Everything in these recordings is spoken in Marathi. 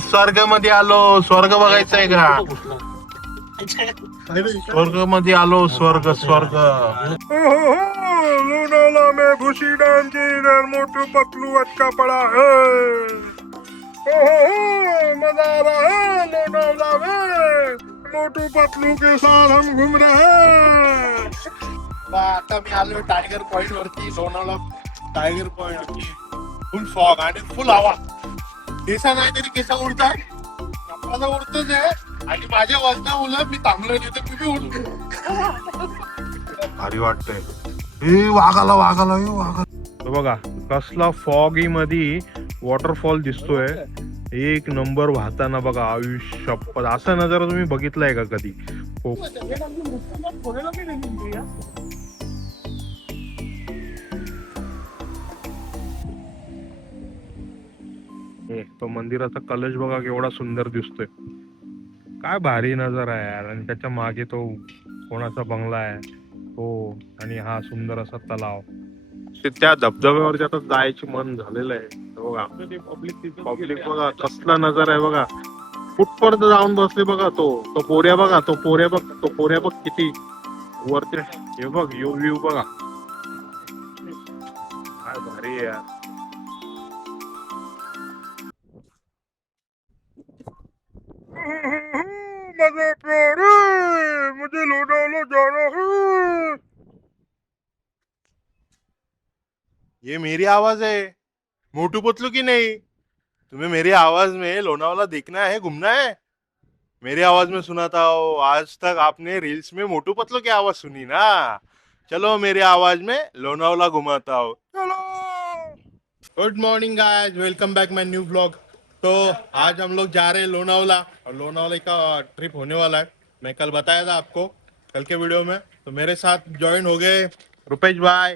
स्वर्ग मध्ये आलो. स्वर्ग बघायचंय का? स्वर्ग मध्ये आलो. स्वर्ग स्वर्ग. लोनावला में भूसी डांस इधर मोटू पतलू अटका पड़ा है. मजा आ रहा है लोनावला में. मोटू पतलू के साथ हम घूम रहे हैं. आता मी आलो टायगर पॉइंट वरती. लोणावळा टायगर पॉइंट वरती फुल फॉग आणि फुल हवा. केसा नाही तरी केसा उडतात. कपडाला उडतच आहे. आणि माझ्या वजनामुळे मी थांबलो नाही तर तुम्ही उडतो. भारी वाटतंय. वाघाला वाघाला वाघाला बघा कसला फॉगी मध्ये वॉटरफॉल दिसतोय. एक नंबर वाहताना बघा. आयुष्यपद असा नजारा तुम्ही बघितलाय का कधी? तो मंदिराचा कलश बघा केवढा सुंदर दिसतोय. काय भारी नजारा आहे यार. आणि त्याच्या मागे तो कोणाचा बंगला आहे हो. आणि हा सुंदर असा तलाव. त्या धबधब्यावरती आता जायची मन झालेलं आहे बघा. पब्लिक बघा कसला नजारा आहे बघा. कुठपर्यंत जाऊन बसले बघा. तो पोऱ्या बघा. तो पोऱ्या बघ किती वरती. हे बघ व्ह्यू बघा काय भारी आहे यार. मुझे लोनावला जाना है. ये मेरी आवाज है. मोटू पतलू की नहीं? तुम्हें मेरी आवाज में लोनावला देखना है, घूमना है. मेरी आवाज में सुनाता हो. आज तक आपने रील्स में मोटू पतलू की आवाज सुनी ना. चलो मेरी आवाज में लोनावला घुमाता हो. चलो. Good morning guys, welcome back my new blog. तो आज हम लोग जा रहे हैं लोनावला. और लोनावला का ट्रिप होने वाला है. मैं कल बताया था आपको कल के वीडियो में. तो मेरे साथ ज्वाइन हो गए रुपेश भाई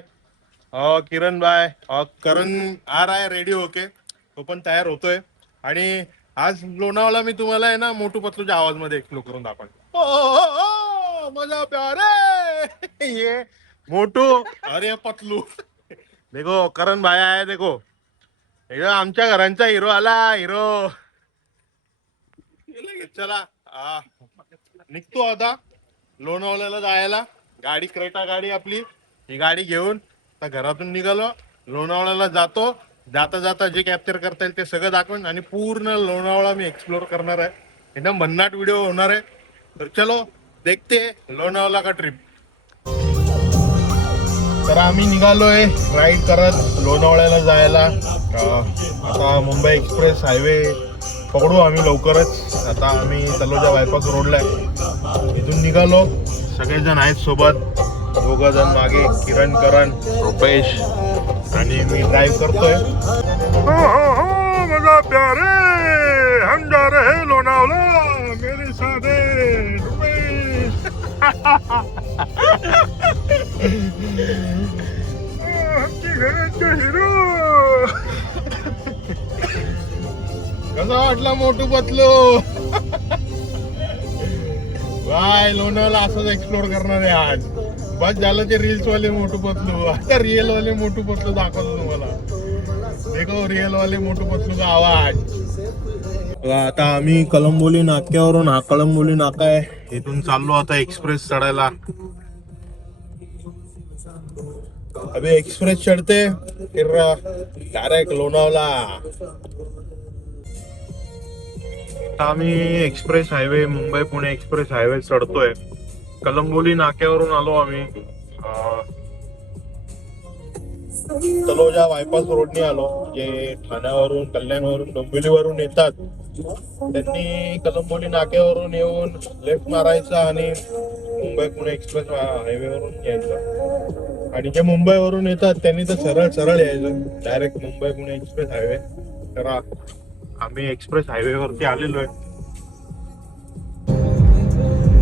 और किरण भाई और करण आ रहा है रेडी होके. तो पण तयार होतोय. आणि आज लोणावळा मी तुम्हाला आहे ना मोटू पतलूच्या आवाज मध्ये एक्सप्लोर करून दाखवतो. मजा प्यारे. ये मोटू अरे पतलू. देखो करण भाई आया. देखो आमच्या घरांचा हिरो आला. हिरो चला निघतो आता लोणावळ्याला जायला. गाडी क्रेटा गाडी आपली. ही गाडी घेऊन आता घरातून निघालो. लोणावळ्याला जातो. जाता जाता जे कॅप्चर करता येईल ते सगळं दाखवेन. आणि पूर्ण लोणावळा मी एक्सप्लोर करणार आहे. एकदम भन्नाट व्हिडिओ होणार आहे. तर चलो देखते लोणावळा का ट्रिप. तर आम्ही निघालोय राईड करत लोणावळ्याला जायला. आता मुंबई एक्सप्रेस हायवे पकडू आम्ही लवकरच. आता आम्ही तलोजा बायपास रोडला आहे. इथून निघालो. सगळेजण आहेत सोबत. 2 जण मागे. किरण करण रुपेश आणि मी ड्राईव्ह करतोय. मजा प्यारे हम जा रहे हैं लोनावला. मेरे साथ है रुपेश. आमची घराचे हिरो. कसा वाटला मोटू पतलू? बाय लोणावळा असंच एक्सप्लोर करणार आहे आज. बस झालं ते रील्स वाले मोटू पतलू. आता रिअल वाले मोटू पतलू दाखवतो तुम्हाला. देखो रिअल वाले मोटू पतलू का आवाज. आता आम्ही कळंबोली नाक्यावरून. हा कळंबोली नाका आहे. इथून चाललो आता एक्सप्रेस चढायला. अभी एक्सप्रेस चढ़ते फिर डायरेक्ट लोनावला. आम्ही express highway Mumbai Pune express highway चढतोय. कळंबोली नाक्यावरून आलो आम्ही. तलोजा बायपास रोडने आलो. जे ठाण्यावरून कल्याणवरून डोंबिवलीवरून येतात त्यांनी कळंबोली नाक्यावरून येऊन लेफ्ट मारायचा आणि मुंबई पुणे एक्सप्रेस हायवेवरून यायचं. आणि जे मुंबईवरून येतात त्यांनी तर सरळ सरळ यायचं direct Mumbai Pune express highway. तर आम्ही एक्सप्रेस हायवे वरती आलेलो आहे.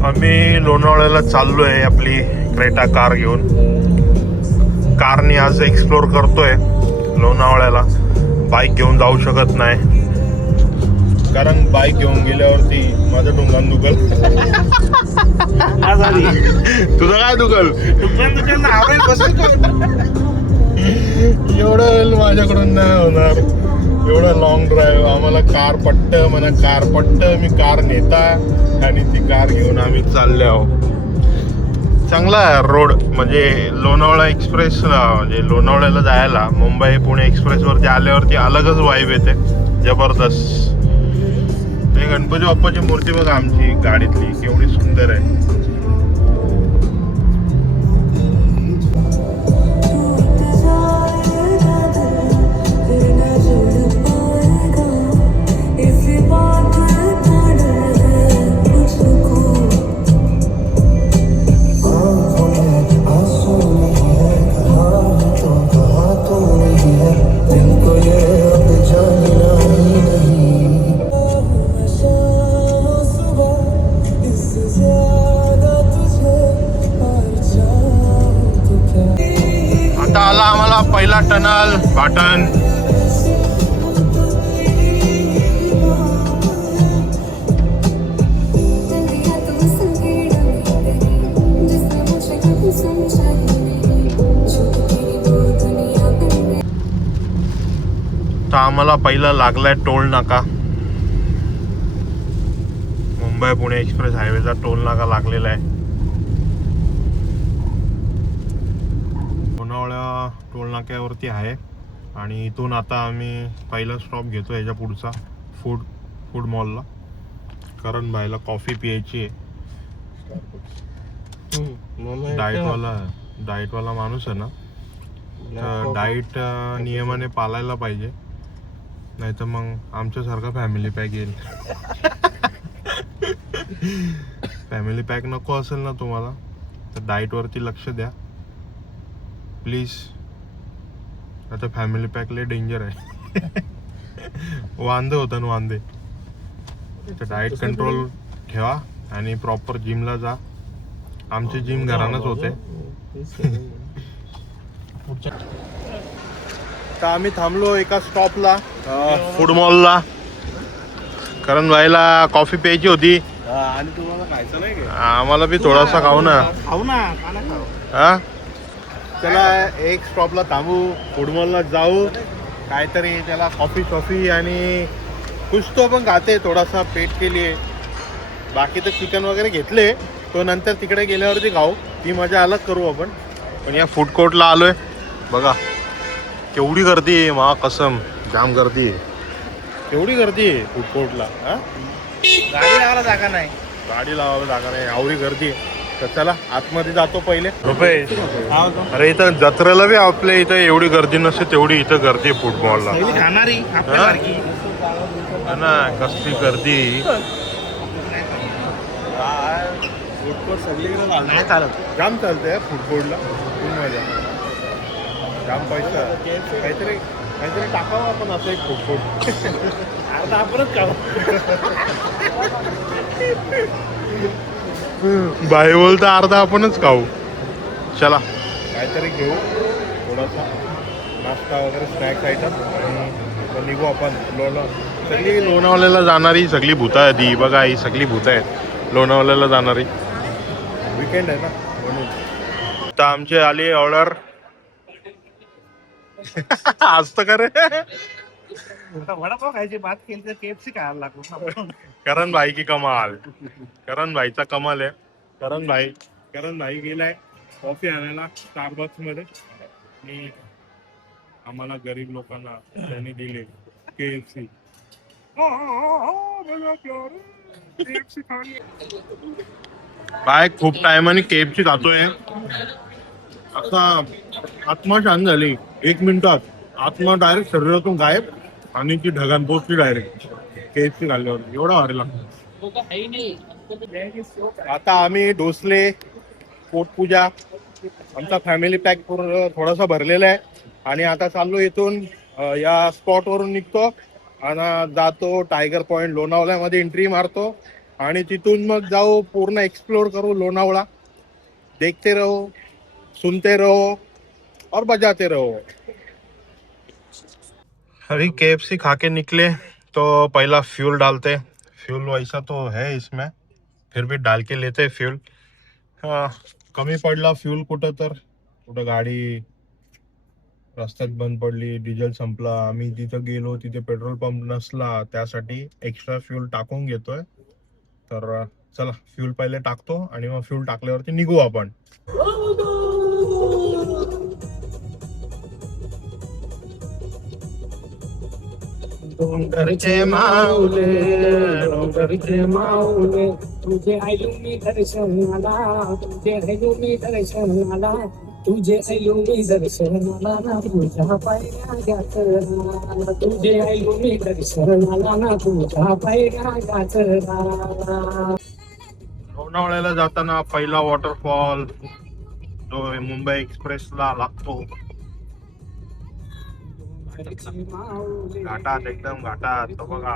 आम्ही लोणावळ्याला चाललोय आपली क्रेटा कार घेऊन. कारने आज एक्सप्लोर करतोय लोणावळ्याला. बाईक घेऊन जाऊ शकत नाही कारण बाईक घेऊन गेल्यावरती माझं डोंगान दुखल. तुझं काय दुखल? एवढं वेळ माझ्याकडून नाही होणार. एवढा लॉंग ड्राईव्ह आम्हाला कार पट्ट म्हणा कार पट्ट मी कार नेता आणि ती कार घेऊन आम्ही चालले आहोत. चांगला रोड म्हणजे लोणावळा एक्सप्रेस म्हणजे लोणावळ्याला जायला मुंबई पुणे एक्सप्रेस वरती आल्यावरती अलगच वाईब येते जबरदस्त. ते गणपती बाप्पाची मूर्ती बघा आमची गाडीतली केवढी सुंदर आहे. आता आला आम्हाला पहिला टनल पाटण. तर आम्हाला पहिला लागलाय टोल नाका. मुंबई पुणे एक्सप्रेस हायवेचा टोल नाका लागलेला आहे. लोणावळा टोल नाक्यावरती आहे आणि इथून आता आम्ही पहिला स्टॉप घेतो याच्या पुढचा फूड मॉलला. करण भाईला कॉफी प्यायची आहे. डाएटवाला माणूस आहे ना, तर डाएट नियमाने पाळायला पाहिजे, नाही तर मग आमच्यासारखा फॅमिली पॅक येईल. फॅमिली पॅक नको असेल ना तुम्हाला तर डाएट वरती लक्ष द्या प्लीज. आता फॅमिली पॅक लय डेंजर आहे. वांदे होतं ना वांदे. तर डाएट कंट्रोल ठेवा आणि प्रॉपर जिमला जा. आमची जिम घरानच होते. तर आम्ही थांबलो एका स्टॉपला फूड मॉलला. करण भाईला कॉफी प्यायची होती आणि तुम्हाला खायचं नाही का? आम्हाला बी थोडासा खाऊ ना. खाऊ ना, का नाही खाऊ? हा चला एक स्टॉपला थांबू, फूड मॉलला जाऊ, काहीतरी त्याला कॉफी आणि कुछ तो पण खाते थोडासा पेट के लिए. बाकी तर चिकन वगैरे घेतले, तो नंतर तिकडे गेल्यावरती खाऊ, ती मजा अलग करू आपण. पण या फूड कोर्टला आलोय बघा केवढी गर्दी आहे. मा कसम जाम गर्दी आहे. केवढी गर्दी आहे फूड कोर्टला. हा गाडी लावायला जागा नाही. गाडी लावायला जागा नाही, आवडी गर्दी आहे. तर चला आतमध्ये जातो पहिले. रुपये अरे इथं जत्रेला बी आपल्या इथं एवढी गर्दी नसते तेवढी इथं गर्दी आहे फूड मॉलला. पहिली खाणारी आपल्यासारखी ना कसली गर्दी. फूड कोर्ट सगळीकडे नाही चालत. जाम चालतंय फूड कोर्टला. फुल मजा, जाम पैसा. काहीतरी टाकावं आपण असं एक फूड कोर्ट. आता आपणच खाऊ. बाई बोलता अर्धा आपणच खाऊ. चला काहीतरी घेऊ थोडासा नाश्ता वगैरे स्नॅक्स आयटम आणि निघू आपण. सगळी लोणावळ्याला जाणारी सगळी भूतं आहे ती बघा. ही सगळी भूतं आहेत लोणावळ्याला जाणारी. विकेंड आहे ना म्हणून. तर आमची आली ऑर्डर. असतं का रे. वडापाव खायची बात केली तर KFC खायला लागतो. करण भाई की कमाल. करण भाईचा कमाल आहे. करण भाई गेलाय कॉफी आणायला स्टारबक्स मध्ये आणि आम्हाला गरीब लोकांना त्यांनी दिले KFC. काय खूप टायमाने KFC खातोय. आता आत्मा शांत झाली 1 मिनिटात. आत्मा डायरेक्ट शरीरातून गायब आणि ती ढगान पोचली डायरेक्ट KFC खाल्ल्यावर. एवढा भारी लागतो. आता आम्ही डोसले पोटपूजा आमचा फॅमिली पॅक थोडासा भरलेला आहे आणि आता चाललो इथून या स्पॉट वरून निघतो आणि जातो टायगर पॉइंट लोणावळ्यामध्ये एंट्री मारतो आणि तिथून मग जाऊ पूर्ण एक्सप्लोर करू लोनावला. देखते रहो, सुनते रहो और बजाते रहो. अभी KFC खा के निकले तो पहला फ्यूल डालते. फ्यूल वैसा तो है इसमें, फिर भी डाल के लेते फ्यूल. कमी पडला फ्यूल कुठं तर कुठं गाडी रस्त्यात बंद पडली, डिझेल संपला. आम्ही तिथं गेलो, तिथे पेट्रोल पंप नसला, त्यासाठी एक्स्ट्रा फ्यूल टाकून घेतोय. तर चला फ्यूल पहिले टाकतो आणि मग फ्यूल टाकल्यावरती निघू आपण. डोंगरचे माऊले डोंगरचे माऊले तुझे आयलो मी दर्शनाला तुझे आयलो मी दर्शनाला तुझे आयलो मी दर्शनाला ना तुझ्या पायऱ्या गाचरा तुझे आयलो मी दर्शनाला ना तुझ्या पायऱ्या गाचरा. लोणावळ्याला जाताना पहिला वॉटरफॉल जो मुंबई एक्सप्रेसला लागतो. घाटात, एकदम घाटात. तो बघा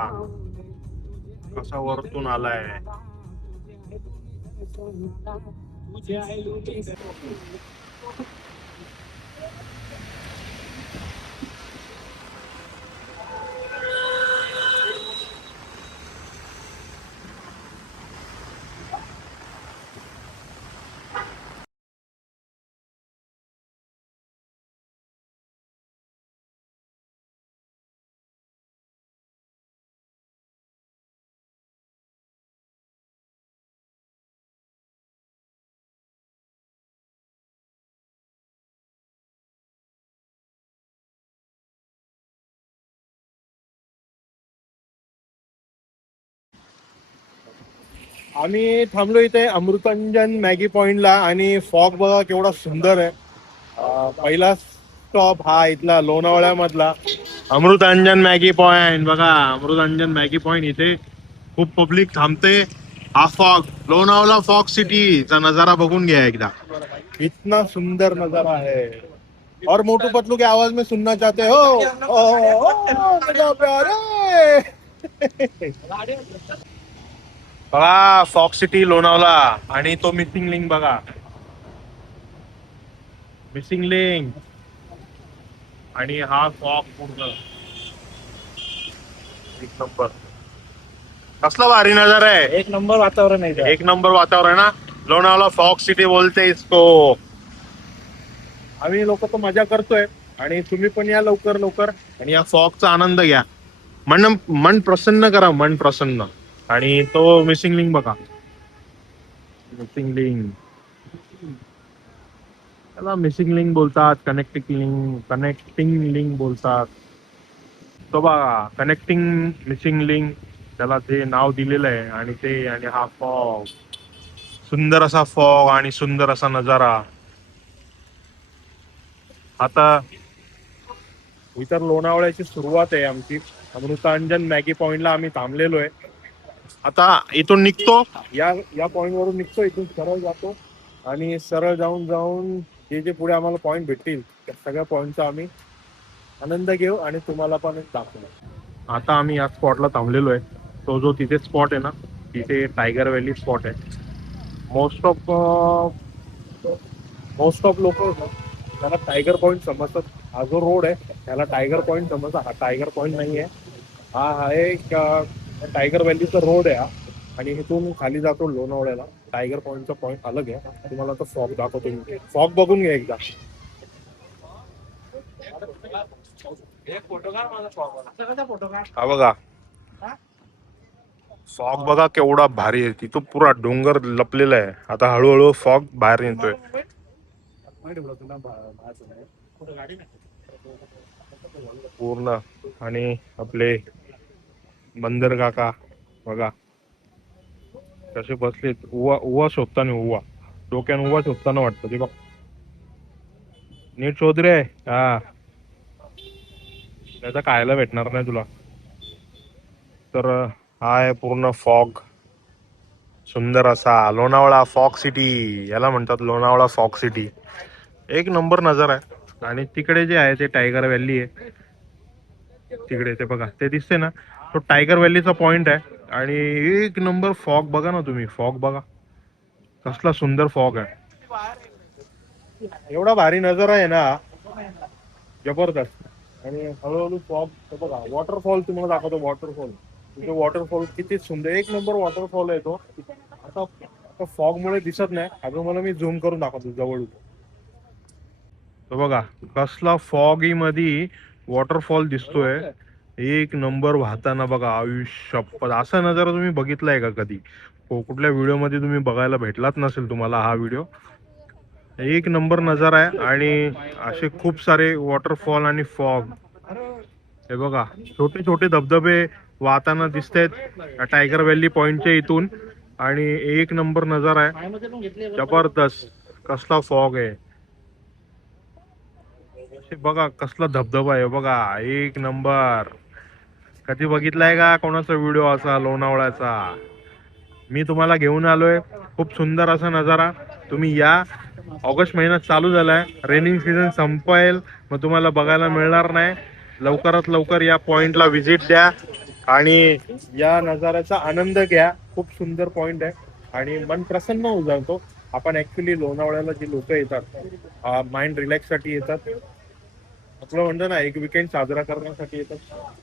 कसा वरतून आलाय. आम्ही थांबलो इथे अमृतांजन मॅगी पॉइंटला आणि फॉग बघा केवढा सुंदर आहे. पहिला स्टॉप हा इथला लोणावळ्यामधला अमृतांजन मॅगी पॉइंट. बघा अमृतांजन मॅगी पॉइंट, इथे खूप पब्लिक थांबते. हा फॉग, लोणावळा फॉग सिटीचा नजारा बघून घ्या एकदा. इतना सुंदर नजारा है. और मोटू पतलू के आवाज में सुनना चाहते हो, ओ, मेरा प्यारे. बघा फॉग सिटी लोणावळा आणि तो मिसिंग लिंक बघा. मिसिंग लिंक आणि हा फॉग पूर्ण एक नंबर. कसला भारी नजारा आहे. एक नंबर वातावरण आहे. एक नंबर वातावरण ना. लोणावळा फॉग सिटी बोलते इसको. आम्ही लोक तो मजा करतोय आणि तुम्ही पण या लवकर लवकर आणि या फॉगचा आनंद घ्या. मन प्रसन्न करा, मन प्रसन्न. आणि तो मिसिंग लिंक बघा. मिसिंग लिंक, त्याला मिसिंग लिंक बोलतात, कनेक्टिंग लिंक बोलतात. तो बघा कनेक्टिंग मिसिंग लिंक, त्याला ते नाव दिलेलं आहे. आणि ते आणि हा फॉग, सुंदर असा फॉग आणि सुंदर असा नजारा. आता इतर लोणावळ्याची सुरुवात आहे आमची. अमृतांजन मॅगी पॉइंटला आम्ही थांबलेलो आहे. आता इथून निघतो, या पॉइंट वरून निघतो, इथून सरळ जातो आणि सरळ जाऊन जाऊन जे जे पुढे आम्हाला पॉइंट भेटतील त्या सगळ्या पॉइंटचा आम्ही आनंद घेऊ आणि तुम्हाला पण दाखवू. आता आम्ही या स्पॉटला थांबलेलो आहे. तो जो तिथे स्पॉट आहे ना, तिथे टायगर व्हॅली स्पॉट आहे. मोस्ट ऑफ लोक त्याला टायगर पॉइंट समजतात. हा जो रोड आहे त्याला टायगर पॉइंट समजतात. हा टायगर पॉइंट नाही आहे, हा आहे एक टायगर व्हॅलीचा रोड आहे हा. आणि इथून खाली जातो लोणावळ्याला. टायगर पॉइंटचा पॉइंट अलग आहे. तुम्हाला तो फॉग दाखवतो मी. फॉग बघून घ्या एकदा. हा बघा फॉग बघा केवढा भारी आहे. तिथं पुरा डोंगर लपलेला आहे. आता हळूहळू फॉग बाहेर येतोय. पूर्ण. आणि आपले बंदर काका बघा कसे बसलेत. उवा शोधताना, उवा डोक्यान उवा शोधताना वाटतं ते बघ. नीट शोध रे. हा, त्याचा खायला भेटणार नाही तुला. तर हा आहे पूर्ण फॉग. सुंदर असा लोणावळा फॉग सिटी, याला म्हणतात लोणावळा फॉग सिटी. एक नंबर नजर आहे. आणि तिकडे जे आहे ते टायगर व्हॅली आहे. तिकडे ते बघा, ते दिसते ना, तो टायगर व्हॅलीचा पॉइंट आहे. आणि एक नंबर फॉग बघा ना तुम्ही. फॉग बघा कसला सुंदर फॉग आहे. एवढा भारी नजारा आहे ना, जबरदस्त. आणि हळूहळू फॉग बघा. वॉटरफॉल तुम्हाला दाखवतो. वॉटरफॉल, तिथे वॉटरफॉल किती सुंदर, एक नंबर वॉटरफॉल आहे तो. आता फॉग मुळे दिसत नाही. अजून मला मी झूम करून दाखवतो जवळून. तो बघा कसला फॉगी मध्ये वॉटरफॉल दिसतोय. एक नंबर वाहताना बघा. आयुष्यपद असा नजारा तुम्ही बघितलाय का कधी? कुठल्या व्हिडिओ मध्ये तुम्ही बघायला भेटलाच नसेल तुम्हाला हा व्हिडिओ. एक नंबर नजारा आहे. आणि असे खूप सारे वॉटरफॉल आणि फॉग. हे बघा छोटे छोटे धबधबे वाहताना दिसतायत टायगर व्हॅली पॉइंटच्या इथून. आणि एक नंबर नजारा आहे. जबरदस्त. कसला फॉग आहे. हे बघा कसला धबधबा आहे बघा. एक नंबर. कधी बघितलाय का कोणाचा व्हिडिओ असा लोणावळ्याचा? मी तुम्हाला घेऊन आलोय. खूप सुंदर असा नजारा. तुम्ही या. ऑगस्ट महिना चालू झालाय. रेनिंग सीझन संपेल मग तुम्हाला बघायला मिळणार नाही. लवकरात लवकर या पॉइंटला व्हिजिट द्या आणि या नजाऱ्याचा आनंद घ्या. खूप सुंदर पॉइंट आहे आणि मन प्रसन्न होऊन जातो. आपण ऍक्च्युली लोणावळ्याला जी लोक येतात माइंड रिलॅक्स साठी येतात. आपलं म्हणतो ना एक विकेंड साजरा करण्यासाठी येतात.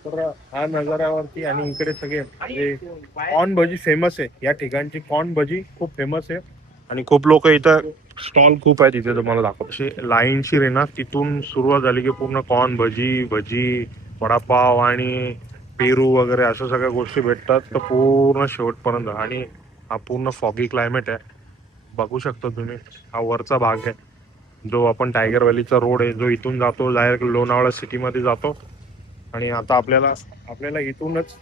तर हा नजाऱ्यावरती आणि इकडे सगळे म्हणजे कॉर्न भजी फेमस आहे. या ठिकाणची कॉर्न भजी खूप फेमस आहे आणि खूप लोक इथं स्टॉल खूप आहेत इथे तुम्हाला दाखवतो. अशी लाईनशी रे ना तिथून सुरुवात झाली की पूर्ण कॉर्न भजी, भजी, वडापाव आणि पेरू वगैरे अशा सगळ्या गोष्टी भेटतात तर पूर्ण शेवटपर्यंत. आणि हा पूर्ण फॉगी क्लायमेट आहे. बघू शकता तुम्ही. हा वरचा भाग आहे जो आपण टायगर व्हॅलीचा रोड आहे जो इथून जातो डायरेक्ट लोणावळा सिटी मध्ये जातो. आणि आता आपल्याला आपल्याला इथूनच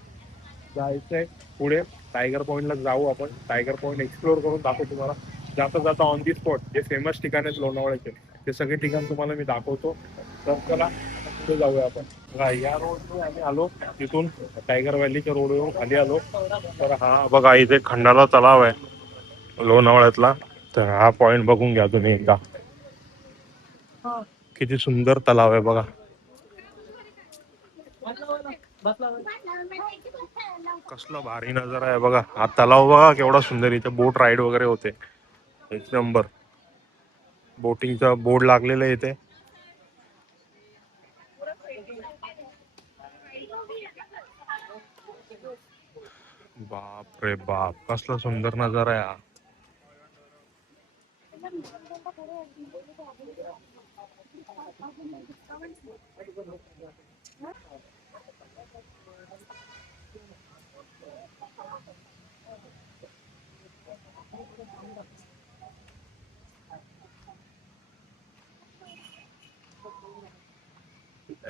जायचंय पुढे टायगर पॉइंटला जाऊ आपण. टायगर पॉइंट एक्सप्लोर करून दाखवतो तुम्हाला. जाता जाता ऑन दी स्पॉट जे फेमस ठिकाण आहेत लोणावळ्याचे ते सगळे ठिकाण तुम्हाला मी दाखवतो. तर चला पुढे जाऊया आपण. बघा या रोडने आम्ही आलो तिथून टायगर व्हॅलीच्या रोडवरून खाली आलो. तर हा बघा इथे खंडाळा तलाव आहे लोणावळ्यातला. तर हा पॉइंट बघून घ्या तुम्ही एकदा. किती सुंदर तलाव आहे बघा. कसला भारी नजारा आहे बघा. हा तलाव बघा केवढा सुंदर. इथे बोट राईड वगैरे होते. एक नंबर. बोटिंगचा बोर्ड लागलेला आहे इथे. बाप रे बाप कसला सुंदर नजारा आहे हा.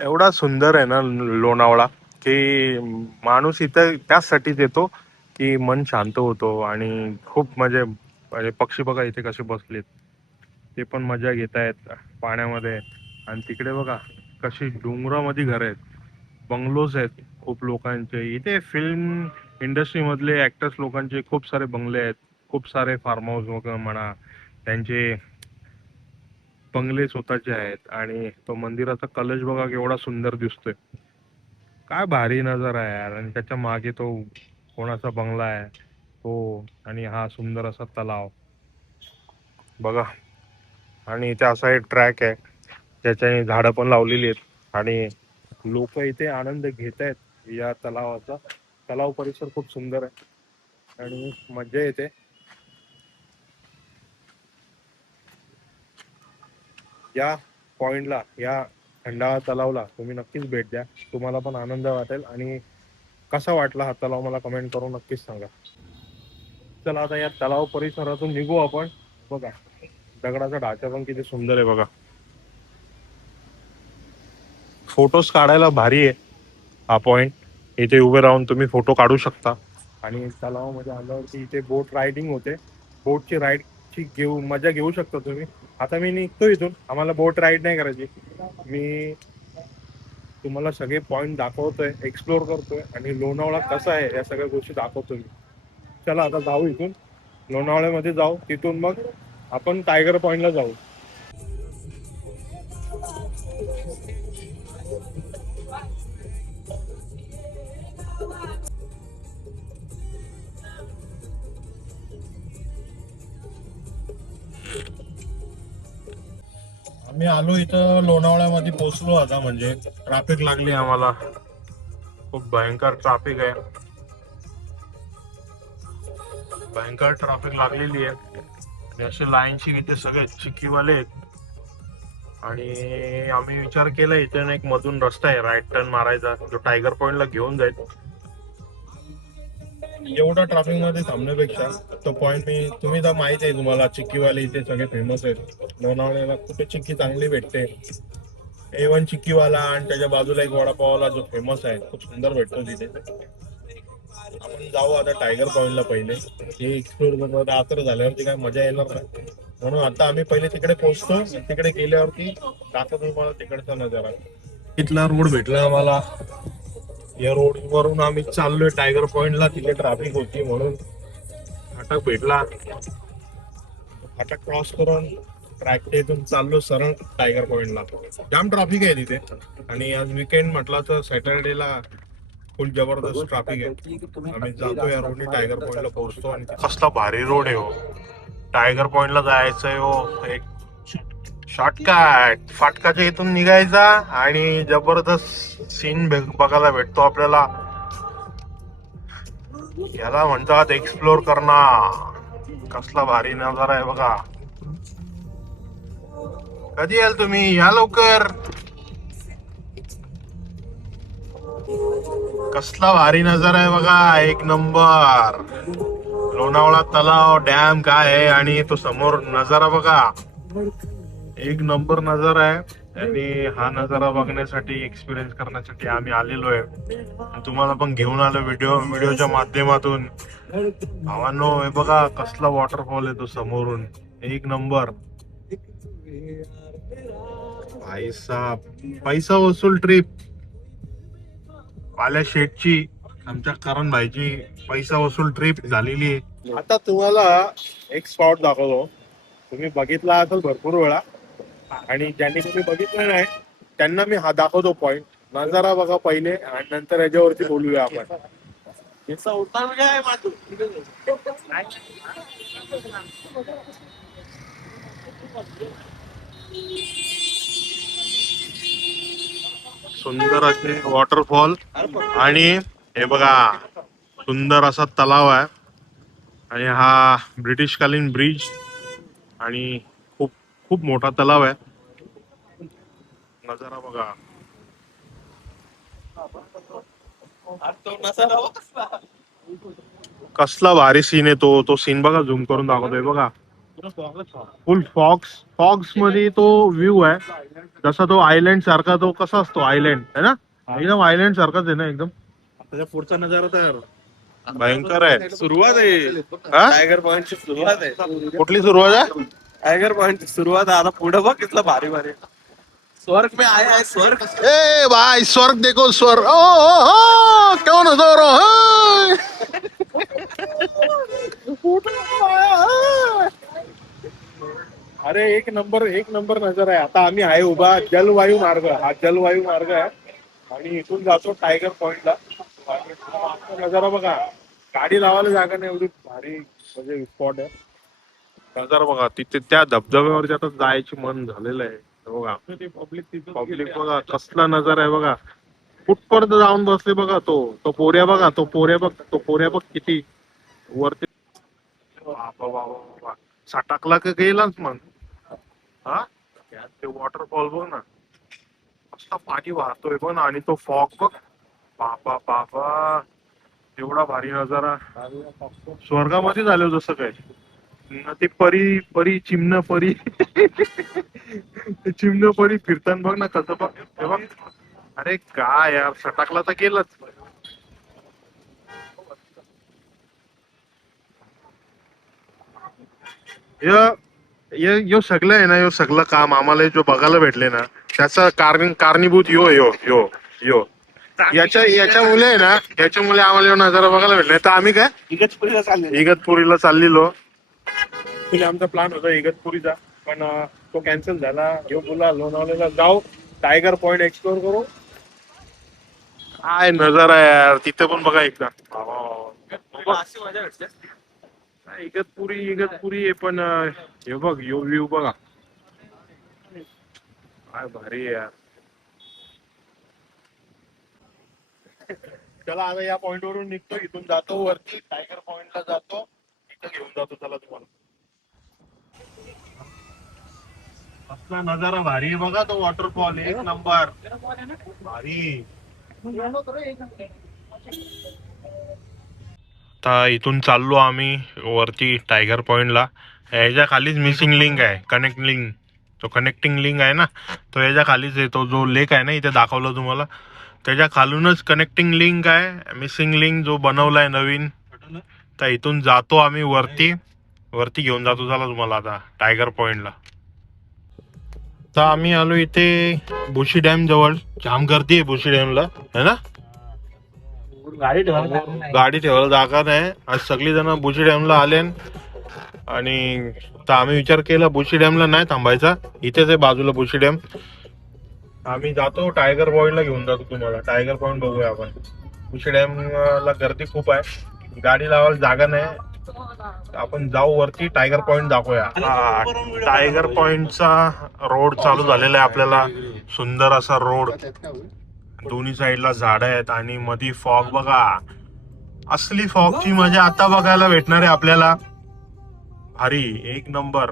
एवढा सुंदर आहे ना लोणावळा की माणूस इथं त्यासाठीच येतो की मन शांत होतो. आणि खूप म्हणजे पक्षी बघा इथे कसे बसलेत. ते पण मजा घेत आहेत पाण्यामध्ये. आणि तिकडे बघा कशी डोंगरामध्ये घर आहेत. बंगलोज आहेत खूप लोकांचे. इथे फिल्म इंडस्ट्री मधले ऍक्टर्स लोकांचे खूप सारे बंगले आहेत. खूप सारे फार्म हाऊस वगैरे म्हणा त्यांचे बंगले स्वतःचे आहेत. आणि तो मंदिराचा कलश बघा केवढा सुंदर दिसतोय. काय भारी नजारा आहे यार. आणि त्याच्या मागे तो कोणाचा बंगला आहे तो. आणि हा सुंदर असा तलाव बघा. आणि इथे असा एक ट्रॅक आहे ज्याच्याने झाडं पण लावलेली आहेत. आणि लोक इथे आनंद घेत आहेत या तलावाचा. तलाव परिसर खूप सुंदर आहे आणि मजा येते. या पॉइंटला या खंडाळा तलावला तुम्ही नक्कीच भेट द्या. तुम्हाला पण आनंद वाटेल. आणि कसा वाटला हा तलाव मला कमेंट करून नक्कीच सांगा. चला आता या तलाव परिसरातून निघू आपण. बघा दगडाचा ढाचा पण किती सुंदर आहे बघा. फोटोज काढायला भारी आहे हा पॉइंट. इथे उभे राहून तुम्ही फोटो काढू शकता. आणि तलावामध्ये आल्यावरती इथे बोट रायडिंग होते. बोटची राईडची मजा घेऊ शकता तुम्ही. आता मी निघतो इथून. आम्हाला बोट राईड नाही करायची. मी तुम्हाला सगळे पॉइंट दाखवतोय एक्सप्लोर करतोय आणि लोणावळा कसा आहे या सगळ्या गोष्टी दाखवतोय मी. चला आता जाऊ इथून लोणावळ्यामध्ये जाऊ. तिथून मग आपण टायगर पॉइंटला जाऊ. आम्ही आलो इथं लोणावळ्यामध्ये पोहोचलो आता. म्हणजे ट्रॅफिक लागली आम्हाला. खूप भयंकर ट्रॅफिक आहे. भयंकर ट्रॅफिक लागलेली आहे. असे लाईनशी इथे सगळे चिक्कीवाले आहेत. आणि आम्ही विचार केला इथे एक मधून रस्ता आहे राईट टर्न मारायचा जो टायगर पॉइंटला घेऊन जाईल. एवढा ट्रॅफिक मध्ये थांबण्यापेक्षा तो पॉइंट तुम्ही तर माहित आहे तुम्हाला चिक्कीवाले इथे सगळे फेमस आहेत. लोणावळ्याला कुठे चिक्की चांगली भेटते. A1 चिक्कीवाला आणि त्याच्या बाजूला एक वडापावला जो फेमस आहे खूप सुंदर भेटतो तिथे. आपण जाऊ आता टायगर पॉइंटला पहिले हे एक्सप्लोर करू. रात्र झाल्यावरती काय मजा येणार नाही म्हणून आता आम्ही पहिले तिकडे पोहोचतो. तिकडे गेल्यावरती दाखवतो तुम्हाला तिकडचा नजारा. इथला रोड भेटला आम्हाला. या रोड वरून आम्ही चाललोय टायगर पॉइंटला. तिथे ट्रॅफिक होती म्हणून फाटक भेटला. फाटक क्रॉस करून इथून चाललो सरळ टायगर पॉइंटला. जाम ट्रॅफिक आहे तिथे आणि आज विकेंड म्हटलं तर सॅटरडेला फुल जबरदस्त ट्रॅफिक आहे. आम्ही जातो या रोडने टायगर पॉइंटला पोहोचतो. आणि कसला भारी रोड आहे हो. टायगर पॉइंटला जायचंय हो. एक शॉर्टकट फाटकाच्या इथून निघायचा आणि जबरदस्त सीन बघायला भेटतो आपल्याला. याला म्हणतात एक्सप्लोर करणार. कसला भारी नजारा आहे बघा. कधी याल तुम्ही? या लवकर. कसला भारी नजारा आहे बघा. एक नंबर. लोणावळा तलाव डॅम काय आहे आणि तो समोर नजारा बघा. एक नंबर नजारा आहे. आणि हा नजारा बघण्यासाठी एक्सपिरियन्स करण्यासाठी आम्ही आलेलो आहे. तुम्हाला पण घेऊन आलो व्हिडिओच्या माध्यमातून. भावांनो हे बघा कसला वॉटरफॉल आहे तो समोरून. एक नंबर. भाई साहब पैसा वसूल ट्रिप. पाल्या शेठची आमच्या करण भाईची पैसा वसूल ट्रिप झालेली आहे. आता तुम्हाला एक स्पॉट दाखवतो. तुम्ही बघितला असेल भरपूर वेळा आणि ज्यांनी तुम्ही बघितलं नाही त्यांना मी हा दाखवतो पॉइंट. नजारा बघा पहिले आणि नंतर याच्यावरती बोलूया आपण. सुंदर असे वॉटरफॉल आणि हे बघा सुंदर असा तलाव आहे. आणि हा ब्रिटिशकालीन ब्रिज आणि खूप खूप मोठा तलाव आहे. नजारा बघा. कसला भारी सीन आहे तो सीन बघा. झूम करून दाखवतोय बघा. फुल फॉक्स मध्ये तो व्ह्यू आहे. जसा तो आयलँड सारखा तो कसा असतो आयलँड आहे ना. एकदम आयलँड सारखाच आहे ना एकदम. त्याच्या पुढचा नजारा तर भयंकर आहे. सुरुवात आहे हा? टायगर पॉइंटची सुरुवात आहे. कुठली सुरुवात आहे? टायगर पॉइंटची सुरुवात आहे. आता पुढे बघ कितला भारी भारी. स्वर्ग में आया है स्वर्ग. ए भाई स्वर्ग देखो स्वर्ग. ओ क्यों नजारा है. अरे एक नंबर नजर आहे. आता आम्ही आहे उभा जलवायू मार्ग. हा जलवायू मार्ग आहे आणि इथून जातो टायगर पॉइंटला. नजारा बघा. गाडी लावायला जागा नाही एवढी भारी म्हणजे स्पॉट आहे. नजारा बघा. तिथे त्या धबधब्यावरती आता जायची मन झालेलं आहे. बघा पब्लिक बघा कसला नजारा आहे बघा. कुठपर्यंत जाऊन बसले बघा. तो पोऱ्या बघा. तो पोऱ्या बघ किती वरती. बाबा बाबा बाबा. सटाकला का गेलाच मग. हा ते वॉटरफॉल बघ ना. कसला पाणी वाहतोय बघ ना. आणि तो फॉग बघ. बाबा बाबा एवढा भारी नजारा. स्वर्गामध्ये झालं जसं काय. ते परी चिमण परी ते चिमण परी फिरताना बघ ना कसं बघ. हे बघ. अरे काय यार सटाकला तर गेलंच. यो सगळं आहे ना. यो सगळं काम आम्हाला जो बघायला भेटले ना त्याचा कारणीभूत यो याच्यामुळे आहे ना. याच्यामुळे आम्हाला यो नजारा बघायला भेटला. तर आम्ही काय इगतपुरीला चाललेलो. आमचा प्लॅन होता इगतपुरीचा पण तो कॅन्सल झाला. यो बोला लोणावळ्याला जाऊ टायगर पॉइंट एक्सप्लोर करू. काय नजारा यार. तिथे पण बघा एकदा. इगतपुरी आहे पण हे बघ यो व्ह्यू बघा. काय भारी आहे यार. चला आता या पॉइंट वरून निघतो. इथून जातो वरती टायगर पॉइंटला जातो. इथं घेऊन जातो चला तुम्हाला. कसला नजारा भारी आहे बघा तो वॉटरफॉल एक नंबर भारी. आता इथून चाललो आम्ही वरती टायगर पॉइंटला. याच्या खालीच मिसिंग लिंक आहे, कनेक्ट लिंक. तो कनेक्टिंग लिंक आहे ना, तो याच्या खालीच आहे. तो जो लेक आहे ना इथे दाखवलं तुम्हाला, त्याच्या खालूनच कनेक्टिंग लिंक आहे. मिसिंग लिंक जो बनवलाय नवीन, तर इथून जातो आम्ही वरती. वरती घेऊन जातो चला तुम्हाला आता टायगर पॉइंटला. तर आम्ही आलो इथे बुशी डॅम जवळ. जाम गर्दी आहे बुशी डॅमला, है ना. गाडी ठेवायला गाडी ठेवायला जागा नाही. आज सगळी जण बुशी डॅमला आले आणि तर आम्ही विचार केला बुशी डॅमला नाही थांबायचा, इथेच आहे बाजूला बुशी डॅम. आम्ही जातो टायगर पॉइंटला घेऊन जातो तुम्हाला. टायगर पॉइंट बघूया आपण. बुशी डॅम ला गर्दी खूप आहे, गाडी लावायला जागा नाही. आपण जाऊ वरती, टायगर पॉइंट दाखवूया. टायगर पॉइंटचा रोड चालू झालेला आहे आपल्याला. सुंदर असा रोड, दोन्ही साईडला झाड आहेत आणि मधी फॉग बघा. असली फॉगची मजा आता बघायला भेटणार आहे आपल्याला. भारी एक नंबर.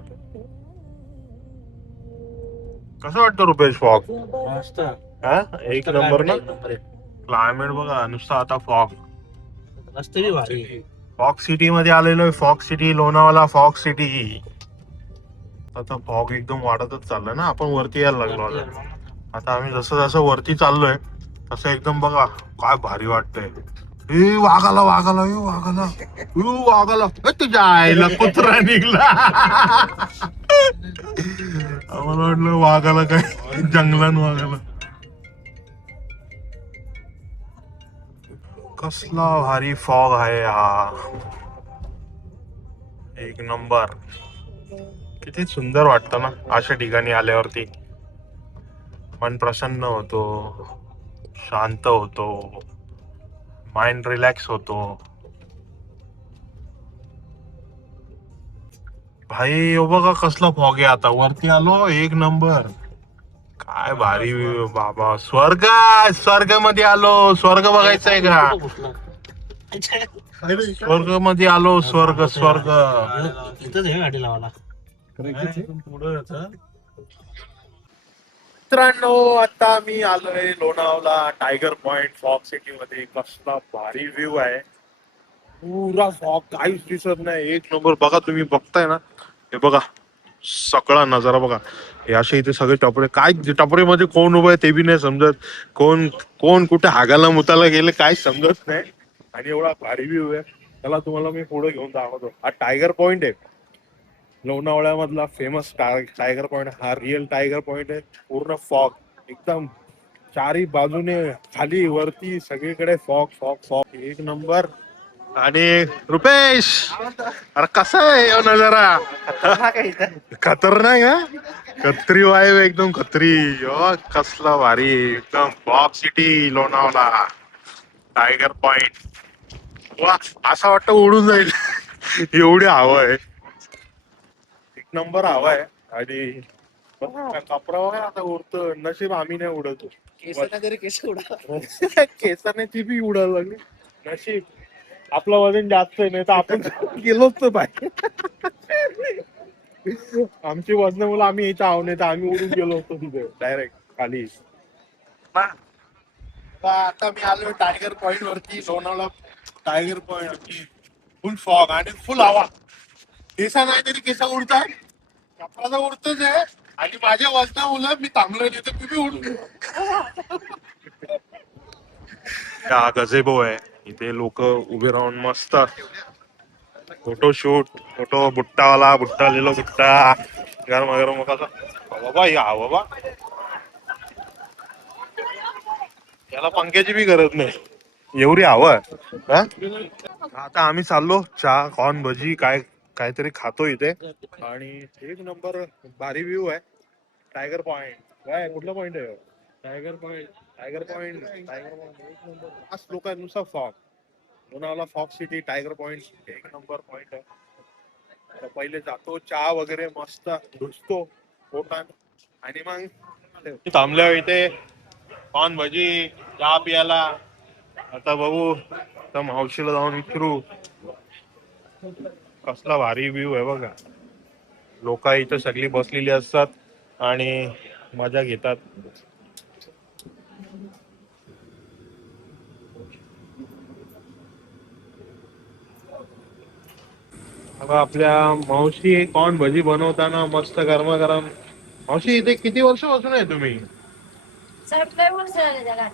कसं वाटतं रुपेश फॉग? मस्त. हा एक नंबर ना. क्लायमेट बघा नुसतं आता फॉग. रस्ते भारी. फॉग सिटी मध्ये आलेलो आहे. Fog city, Lonavala fog city. आता फॉग एकदम वाढतच चाललंय ना. आपण वरती यायला लागलो आता. आम्ही जसं जसं वरती चाललोय तसं एकदम बघा काय भारी वाटतंय. ए वाघाला वाघाला ए वाघाला वाघाला तुझ्या आईला कुत्रा निघला. आम्हाला वाटलं वाघाला काय जंगलान वाघाला. कसला भारी फॉग आहे हा, एक नंबर. किती सुंदर वाटतं ना अशा ठिकाणी आल्यावरती. मन प्रसन्न होतो, शांत होतो, माइंड रिलॅक्स होतो. भाई बघा कसला फॉग आहे. आता वरती आलो एक नंबर. काय भारी बाबा. स्वर्ग, स्वर्ग मध्ये आलो. स्वर्ग बघायचंय का? स्वर्ग मध्ये आलो. स्वर्ग स्वर्ग. इथंच आहे गाडी लावायला. मित्रांनो आता मी आलोय Lonavala tiger point fog city मध्ये. कसला भारी व्ह्यू आहे. पुरा फॉग, काहीच दिसत नाही. एक नंबर बघा. तुम्ही बघताय ना, हे बघा सगळा नजारा बघा. हे असे इथे सगळे टपरे. काय टपरेमध्ये कोण उभं आहे ते बी नाही समजत. कोण कोण कुठे हागाला मुताला गेले काय समजत नाही. आणि एवढा भारी व्ह्यू आहे. त्याला तुम्हाला मी पुढे घेऊन दाखवतो. हा टायगर पॉइंट आहे लोणावळ्यामधला फेमस टायगर पॉइंट. हा रिअल टायगर पॉइंट आहे. पूर्ण फॉग एकदम चारी बाजूने, खाली वरती सगळीकडे फॉग फॉग फॉग एक नंबर. आणि रुपेश अरे कसा आहे यो नजारा? खतरनाक आहे. खत्री वाईब एकदम खत्री. यो कसला भारी एकदम. Fog city Lonavala tiger point. वा असं वाटतं उडून जाईल एवढी हवा आहे. एक नंबर हवा आहे. आणि कपडा वगैरे आता उडतो. नशीब आम्ही नाही उडवतो. केसाने ती बी उडायला लागली. नशीब आपलं वजन जास्त आहे, नाही तर आपण गेलोच तर बाहेर. आमची वजन मुलं आम्ही इथं आहो, नाही तर आम्ही उडून गेलो होतो तिथे डायरेक्ट खाली. आता मी आलो टायगर पॉइंट वरती लोणावळा टायगर पॉइंट. फुल फॉग आणि फुल हवा. केसा नाही तरी केसा उडतात. कपडा तर उडतच आहे. आणि माझ्या वजनामुळे मी थांबलो नाही तर तुम्ही उडून. हा गझेबो आहे. इथे लोक उभे राहून मस्त फोटो शूट. फोटो बुट्टावाला बुट्टा लिहिलो बुट्टा गरम गरम कसा बाबा. या बाबा याला पंख्याची बी गरज नाही एवढी हवा. आता आम्ही चाललो चहा कॉर्न भजी काय काहीतरी खातो इथे. आणि एक नंबर भारी व्ह्यू आहे. टायगर पॉइंट काय कुठला पॉइंट आहे? Tiger point. Tiger point. Tiger point एक नंबर. पाच लोक आहेत नुसार fog. Lonavala fog city tiger point एक नंबर पॉइंट आहे. तर पहिले जातो चहा वगैरे मस्त धुसतो पोटात आणि मग थांबल्यावर इथे पान भजी चहा पियाला. आता बघू आता मावशीला जाऊन विचारू. कसला भारी व्ह्यू आहे बघा. लोक इथं सगळी बसलेली असतात आणि मजा घेतात. आता आपल्या मावशी कॉर्न भजी बनवताना मस्त गरमागरम. मावशी इथे किती वर्षापासून आहे तुम्ही? साहेब लय वर्ष झाले त्याला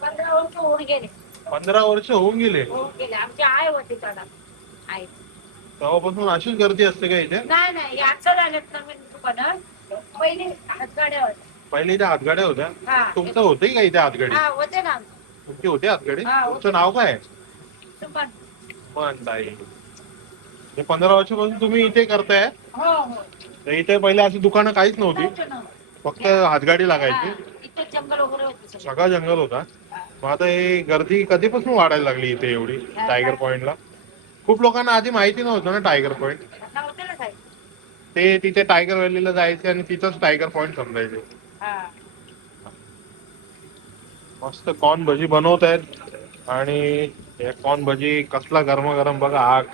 15 वर्ष होऊन गेले. 15 वर्ष होऊन गेले. होऊन गेले. आमची आई होती त्याला आई. तेव्हापासून अशीच गर्दी असते का इथे? नाही नाही आता झालेत नवीन दुकानं. पहिले हातगाड्या होत्या. पहिले इथे हातगाड्या होत्या. हा. तुमचं होते का इथे हातगाडी? हा होते ना. तुमची होते हातगाडी? हा, होते. तुमचं नाव काय आहे? दुकान. ताई. हे 15 वर्षापासून तुम्ही इथे करताय? हो हो. तर इथे पहिले अशी दुकानं काहीच नव्हती, नव्हतं ना. फक्त हातगाडी लागायची. हा, इथे जंगल वगैरे होते सगळं. सगळा जंगल होता. मग आता हे गर्दी कधीपासून वाढायला लागली इथे एवढी टायगर पॉइंटला? खूप लोकांना आधी माहिती नव्हतं ना टायगर पॉइंट. नव्हते ना साहेब. ते तिथे टायगर व्हॅलीला जायचे आणि तिथंच टायगर पॉइंट समजायचे. हा. मस्त कॉर्न भजी बनवत आहेत आणि हे कॉर्न भजी कसला गरमागरम बघा आग.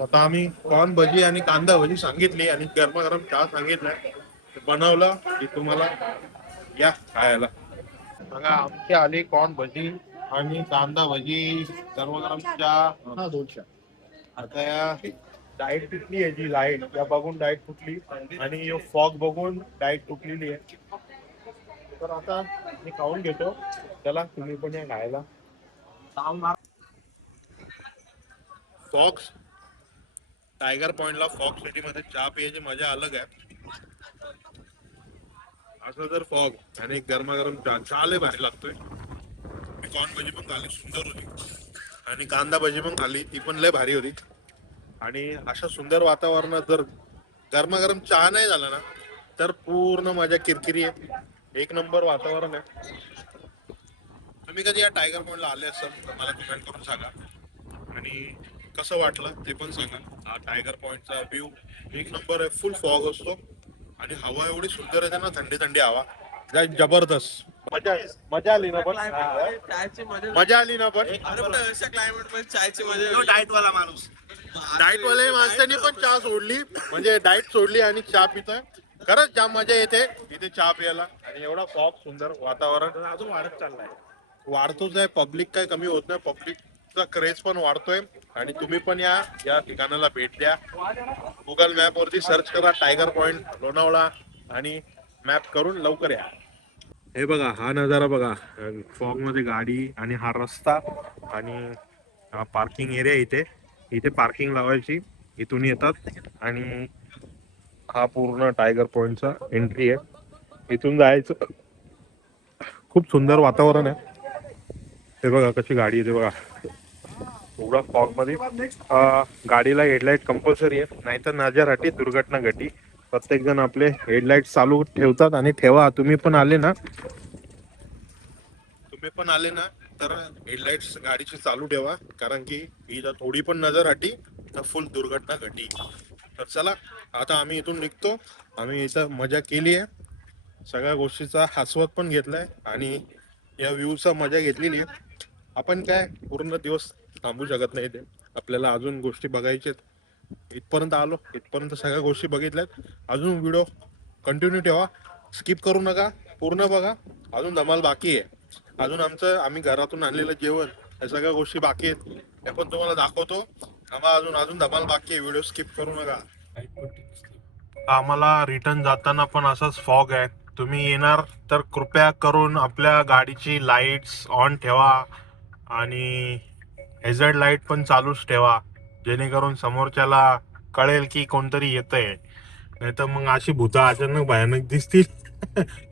आता आम्ही कॉर्न भजी आणि कांदा भजी सांगितली आणि गरमागरम चहा सांगितलाय. बनवलं की तुम्हाला या खायला. बघा आमची आली कॉर्न भजी आणि कांदा भजी, गरमागरम चहा. 2 चहा. आता या डाएट तुटली आहे जी लाईट या बघून डाएट तुटली आणि फॉग बघून डाएट तुटलेली आहे. तर आता मी खाऊन घेतो. चला तुम्ही पण या खायला. फॉक्स टायगर पॉइंटला फॉक्स सिटी मध्ये चहा पियाची मजा अलग आहे. असं जर फॉग आणि गरमागरम चहा लय भारी लागतोय. मी कॉर्न भजी पण खाल्ली, सुंदर होती आणि कांदा भजी पण खाल्ली, ती पण लय भारी होती. आणि अशा सुंदर वातावरणात जर गरमागरम चहा नाही झाला ना तर पूर्ण मजा किरकिरी आहे. एक नंबर वातावरण आहे. तुम्ही कधी या टायगर पॉइंटला आले असाल तर मला कमेंट करून सांगा आणि कसं वाटलं ते पण सांगा. हा टायगर पॉइंटचा व्ह्यू एक नंबर आहे. फुल फॉग असतो आणि हवा एवढी सुंदर आहे ना, थंडी थंडी हवा, जबरदस्त. मजा आली ना पण? चायची मजा. मजा आली ना पण? अरे पण अशा क्लायमेट मध्ये चायची मजा. डाएट वाला माणूस, डाएट वाले माणसांनी पण चहा सोडली, म्हणजे डाएट सोडली आणि चहा पितोय. खरंच जाम मजा येते इथे चहा प्यायला आणि एवढा फॉग, सुंदर वातावरण अजून वाढत चाललाय. वाढतोच आहे. पब्लिक काय कमी होत नाही. पब्लिकचा क्रेज पण वाढतोय आणि तुम्ही पण या ठिकाणाला भेट द्या. गुगल मॅप वरती सर्च करा टायगर पॉइंट लोणावळा आणि मॅप करून लवकर या. हे बघा हा नजारा बघा, फॉग मध्ये गाडी आणि हा रस्ता आणि हा पार्किंग एरिया. इथे पार्किंग लावायची, इथून येतात आणि हा पूर्ण टायगर पॉइंटचा एंट्री आहे. इथून जायचं. खूप सुंदर वातावरण आहे. हे बघा कशी गाडी येते बघा एवढा फॉग मध्ये. गाडीला हेडलाईट कंपल्सरी आहे, नाहीतर नजर हटी दुर्घटना घटी. प्रत्येक जण आपले हेडलाईट चालू ठेवतात आणि ठेवा. तुम्ही पण आले ना तर हेडलाईट्स गाडीची चालू ठेवा, कारण की इथं थोडी पण नजर हटी तर फुल दुर्घटना घटी. तर चला आता आम्ही इथून निघतो. आम्ही इथं मजा केली आहे, सगळ्या गोष्टीचा आस्वाद पण घेतलाय आणि या व्ह्यूचा मजा घेतलेली आहे. आपण काय पूर्ण दिवस थांबू शकत नाही, ते आपल्याला अजून गोष्टी बघायच्यात. इथपर्यंत आलो, इथपर्यंत सगळ्या गोष्टी बघितल्यात. अजून व्हिडिओ कंटिन्यू ठेवा, स्किप करू नका, पूर्ण बघा. अजून धमाल बाकी आहे. अजून आम्ही घरातून आणलेलं जेवण, या सगळ्या गोष्टी बाकी आहेत, त्या पण तुम्हाला दाखवतो. अजून धमाल बाकी आहे. व्हिडिओ स्किप करू नका. आम्हाला रिटर्न जाताना पण असाच फॉग आहे. तुम्ही येणार तर कृपया करून आपल्या गाडीची लाईट्स ऑन ठेवा आणि हेझर्ड लाईट पण चालूच ठेवा, जेणेकरून समोरच्याला कळेल की कोणतरी येतंय. नाही तर मग अशी भूता अचानक भयानक दिसतील.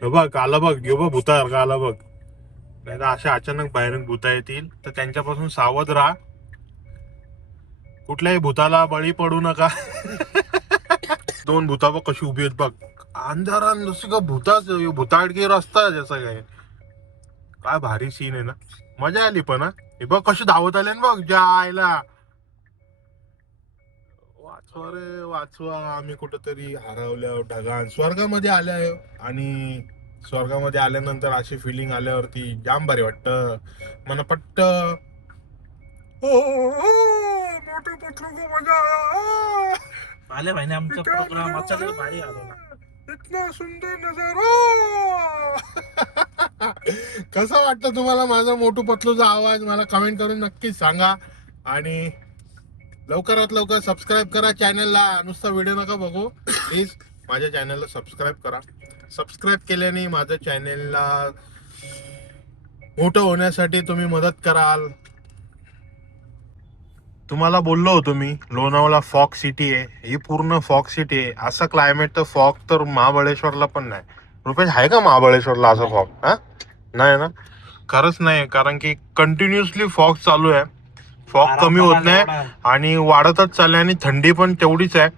बघ आला बघ, घेऊ बघ भूता आला बघ. नाही तर अशा अचानक भयानक भूता येतील, तर त्यांच्यापासून सावध राहा. कुठल्याही भूताला बळी पडू नका. 2 भूता बघ कशी उभी आहेत बघ अंधारात, नुसती का भूताडकी रस्ता जसं काय भारी सीन आहे ना. मजा आली पण. हे बघ कशी धावत आले ना बघ, जायला वाचवा रे वाचवा. आम्ही कुठेतरी हरवल्या ढगात स्वर्गामध्ये आल्या आणि स्वर्गामध्ये आल्यानंतर अशी फिलिंग आल्यावरती जाम भारी वाटतं. मला पट्ट मोठं पटलं, मजा आले भाईने आमचा प्रोग्राम अचानक भारी आला. कितना सुंदर नजारा. कसं वाटतं तुम्हाला माझा मोठू पतलूचा आवाज? मला कमेंट करून नक्कीच सांगा. आणि लवकरात लवकर सबस्क्राईब करा चॅनलला. नुसता व्हिडिओ नका बघू, प्लीज माझ्या चॅनलला सबस्क्राईब करा. सबस्क्राईब केल्याने माझ्या चॅनलला मोठं होण्यासाठी तुम्ही मदत कराल. तुम्हाला बोललो होतो मी, लोणावळा फॉग सिटी आहे. ही पूर्ण फॉग सिटी आहे. असं क्लायमेट तर फॉग तर महाबळेश्वरला पण नाही. रुपेश, आहे का महाबळेश्वरला असं फॉग? हा, नाही ना, खरंच नाही. कारण की कंटिन्युअसली फॉग चालू आहे. फॉग कमी होत नाही आणि वाढतच चालले. आणि थंडी पण तेवढीच आहे.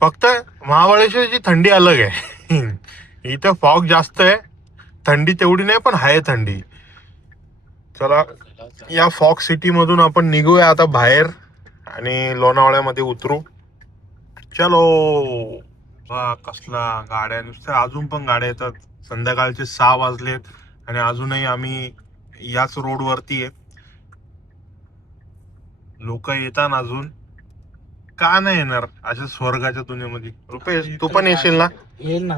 फक्त महाबळेश्वरची थंडी अलग आहे. इथं फॉग जास्त आहे, थंडी तेवढी नाही, पण आहे थंडी. चला, या फॉग सिटी मधून आपण निघूया आता बाहेर आणि लोणावळ्यामध्ये उतरू. चलो. कसला गाड्या, नुसत्या अजून पण गाड्या येतात. संध्याकाळचे 6 वाजलेत आणि अजूनही आम्ही याच रोड वरती आहे. लोक येतात अजून. का नाही येणार अशा स्वर्गाच्या दुनियेमध्ये? रुपेश, तू पण येशील ना? येईल ना.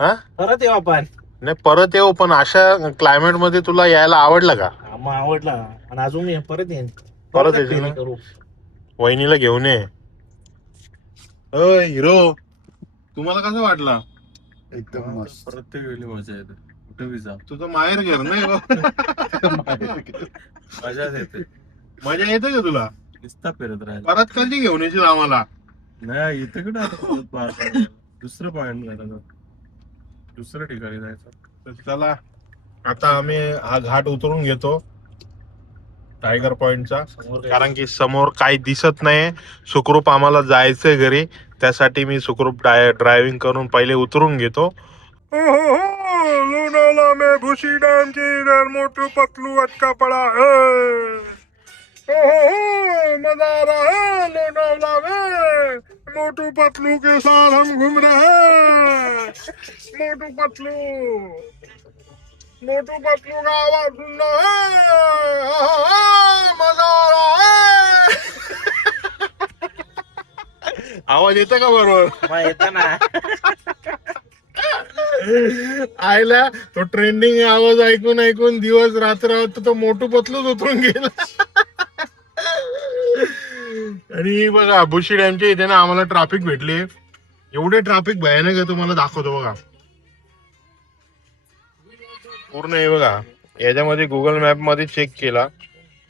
हा, परत येऊ आपण. नाही परत येऊ, पण अशा क्लायमेट मध्ये तुला यायला आवडलं का? मग आवडला आणि अजून मी परत येईन. परत येशील ना? करू. वहिनीला घेऊन ये. हिरो, तुम्हाला कसं वाटलं? एकदम मस्त. प्रत्येक वेळी मजा येते, कुठे बी जा. तुझं माहेर घर नाही बा. मजाच येते. मजा येते का तुला? नुसता फिरत राहील. परत कधी घेऊन येशील आम्हाला? नाही, इथं कुठे आता परत बाहेर पडायला? दुसरं पॉइंट करायचं, दुसऱ्या ठिकाणी जायचं. तर चला, आता आम्ही हा घाट उतरून घेतो टायगर पॉइंटचा. कारण की समोर काही दिसत नाही. सुखरूप आम्हाला जायचंय घरी. त्यासाठी मी सुखरूप ड्रायव्हिंग करून पहिले उतरून घेतो. लोनावला में भूसी डैम के इधर मोटू पतलू अटका पड़ा है. मजा आ रहा है लोनावला में. मोटू पतलू के साथ हम घूम रहे हैं. मोटू पतलू, मोटू पतलू का आवाज सुनना है. मजा आ रहा है. आवाज येतो का बरोबर? येतं ना. आयला तो ट्रेंडिंग आवाज ऐकून ऐकून दिवस रात्र तो मोठू पतलूच उतरून गेला. आणि बघा, भुशी डॅमच्या इथे ना आम्हाला ट्रॅफिक भेटले. एवढे ट्रॅफिक भयानक आहे, तुम्हाला दाखवतो बघा. पूर्ण हे बघा, याच्यामध्ये गुगल मॅप मध्ये चेक केला,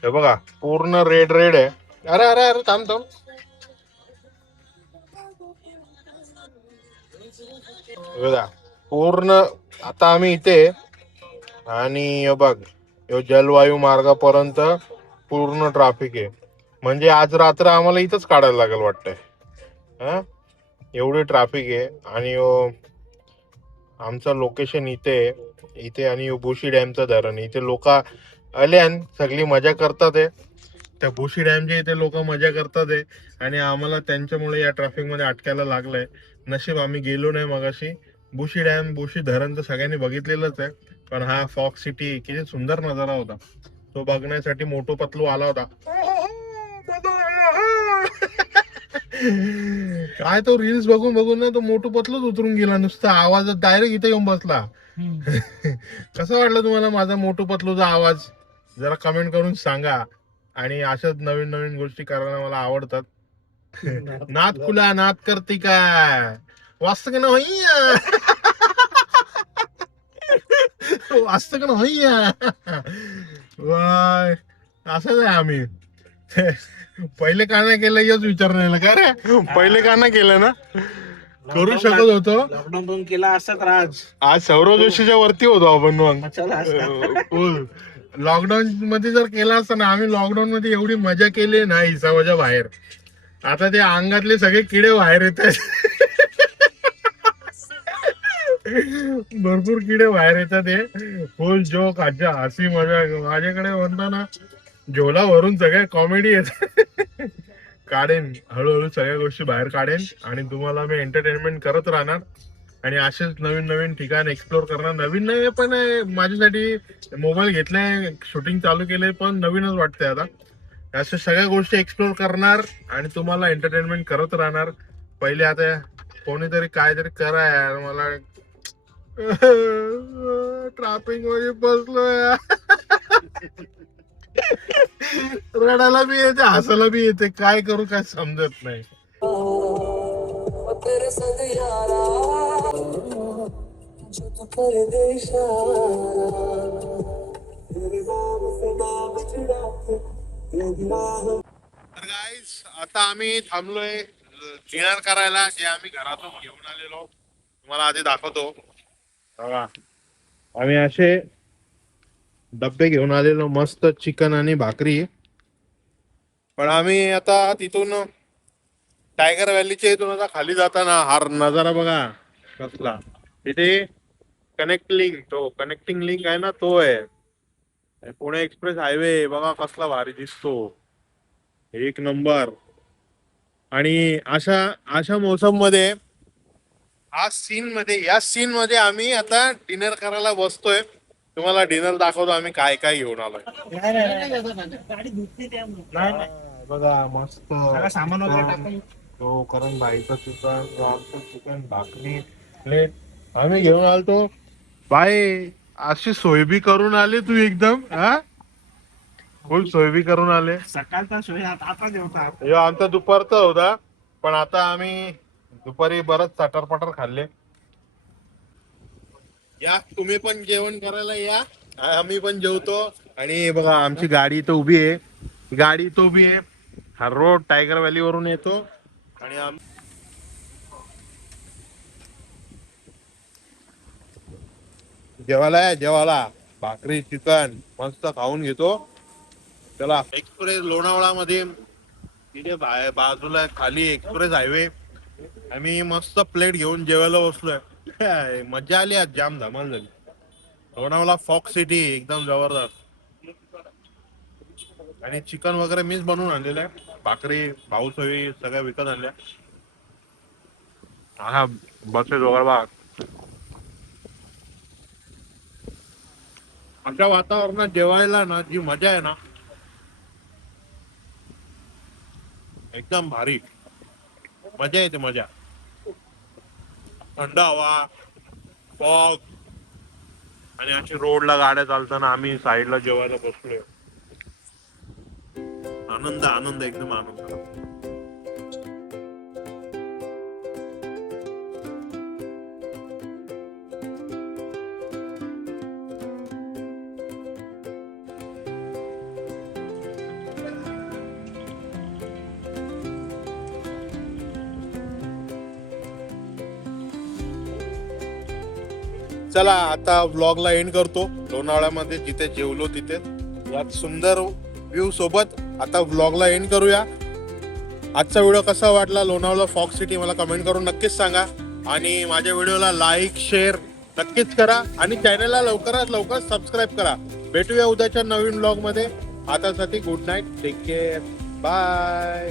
हे बघा पूर्ण रेड रेड आहे. अरे अरे अरे, थांब थांब. बघा पूर्ण, आता आम्ही इथे आणि हे बघ, जलवायू मार्गापर्यंत पूर्ण ट्रॅफिक आहे. म्हणजे आज रात्र आम्हाला इथंच काढायला लागेल वाटतंय. हा, एवढे ट्रॅफिक आहे. आणि आमचं लोकेशन इथे आणि भुशी डॅमचं धरण. इथे लोक आल्यान सगळी मजा करतात आहे. त्या भुशी डॅमच्या इथे लोक मजा करतात आहे आणि आम्हाला त्यांच्यामुळे या ट्रॅफिक मध्ये अटकायला लागलंय. नशीब आम्ही गेलो नाही मगाशी. भुशी डॅम, भुशी धरण तर सगळ्यांनी बघितलेलंच आहे, पण हा फॉग सिटी किती सुंदर नजारा होता, तो बघण्यासाठी मोटू पतलू आला होता. काय तो रील्स बघून बघून ना तो मोटू पतलूच उतरून गेला. नुसता आवाज डायरेक्ट इथे येऊन बसला. कसं वाटलं तुम्हाला माझा मोटू पतलूचा आवाज? जरा कमेंट करून सांगा. आणि अशाच नवीन नवीन गोष्टी करायला मला आवडतात. नाद खुला नाद करते काय वाचत का नाही? वाचत का नाही? असंच आहे आम्ही. पहिले का नाही केलं याच विचार नाही का रे? पहिले का नाही केलं ना, करू शकत होतो. लॉकडाऊन पण केला असत राज. आज सौरव जोशीच्या वरती होतो आपण. मग लॉकडाऊन मध्ये जर केला असता ना, आम्ही लॉकडाऊन मध्ये एवढी मजा केली नाही हिसाबाच्या बाहेर. आता ते अंगातले सगळे किडे बाहेर येत आहेत. भरपूर किडे बाहेर येतात. हे फुल जोक, अच्छा हसी मजा. माझ्याकडे म्हणता ना झोला भरून सगळ्या कॉमेडी येतात. काढेन हळूहळू सगळ्या गोष्टी बाहेर काढेन आणि तुम्हाला मी एंटरटेनमेंट करत राहणार. आणि असेच नवीन नवीन ठिकाण एक्सप्लोर करणार. नवीन नाही पण माझ्यासाठी मोबाईल घेतलाय, शूटिंग चालू केलंय, पण नवीनच वाटतंय आता. अशा सगळ्या गोष्टी एक्सप्लोर करणार आणि तुम्हाला एंटरटेनमेंट करत राहणार. पहिले आता कोणीतरी काहीतरी करा यार मला ट्रॅफिक मध्ये बसलो यार रडायला बी येते हसायला बी येते काय करू काय समजत नाही तर गाईज आता आम्ही थांबलोय डिनर करायला जे आम्ही घरातून घेऊन आलेलो तुम्हाला आधी दाखवतो बघा आम्ही असे डब्बे घेऊन आलेलो मस्त चिकन आणि भाकरी पण आम्ही आता तिथून टायगर व्हॅलीच्या इथून आता खाली जाताना हा नजारा बघा कसला तिथे कनेक्टिंग लिंक आहे ना तो आहे पुणे एक्सप्रेस हायवे बघा कसला भारी दिसतो एक नंबर आणि अशा मोसम मध्ये या सीन मध्ये आम्ही आता डिनर करायला बसतोय तुम्हाला डिनर दाखवतो आम्ही काय काय घेऊन आलोय बघा मस्त सामान वगैरे टाकून तो करण भाईचं चिकन भाकरी प्लेट आम्ही घेऊन आलतो बाई अशी सोय बी करून आले तू एकदम हा फुल सोय बी करून आले सकाळचा सोय आता जेवता हे आमचा दुपारचा होता पण आता आम्ही दुपारी बरंच चटरपटर खाल्ले या तुम्ही पण जेवण करायला या आम्ही पण जेवतो आणि बघा आमची गाडी तर उभी आहे गाडी तो उभी आहे हा रोड टायगर व्हॅली वरून येतो आणि जेवायला भाकरी चिकन मस्त खाऊन घेतो चला एक्सप्रेस लोणावळा मध्ये तिथे बाजूला खाली एक्सप्रेस हायवे आम्ही मस्त प्लेट घेऊन जेवायला बसलोय मजा आली आज जाम धमाल झाली लोणावळा फॉक्स सिटी एकदम जबरदस्त आणि चिकन वगैरे मीच बनवून आणलेलं आहे भाकरी भाऊ सोयी सगळ्या विकत आणल्या हा बसेस वगैरे बघा अशा वातावरणात जेवायला ना जी मजा आहे ना एकदम भारी मजा येते मजा थंड हवा फॉग आणि अशी रोडला गाड्या चालताना आम्ही साईडला जेवायला बसलोय आनंद एकदम आनंद चला आता व्लॉगला एंड करतो लोणावळ्यामध्ये जिथे जेवलो तिथे यात सुंदर व्ह्यू सोबत आता व्लॉगला एंड करूया आजचा व्हिडिओ कसा वाटला लोणावळा फॉक्स सिटी मला कमेंट करून नक्कीच सांगा आणि माझ्या व्हिडिओला लाईक शेअर नक्कीच करा आणि चॅनलला लवकरात लवकर सबस्क्राईब करा भेटूया उद्याच्या नवीन व्लॉग मध्ये आतासाठी good night take care bye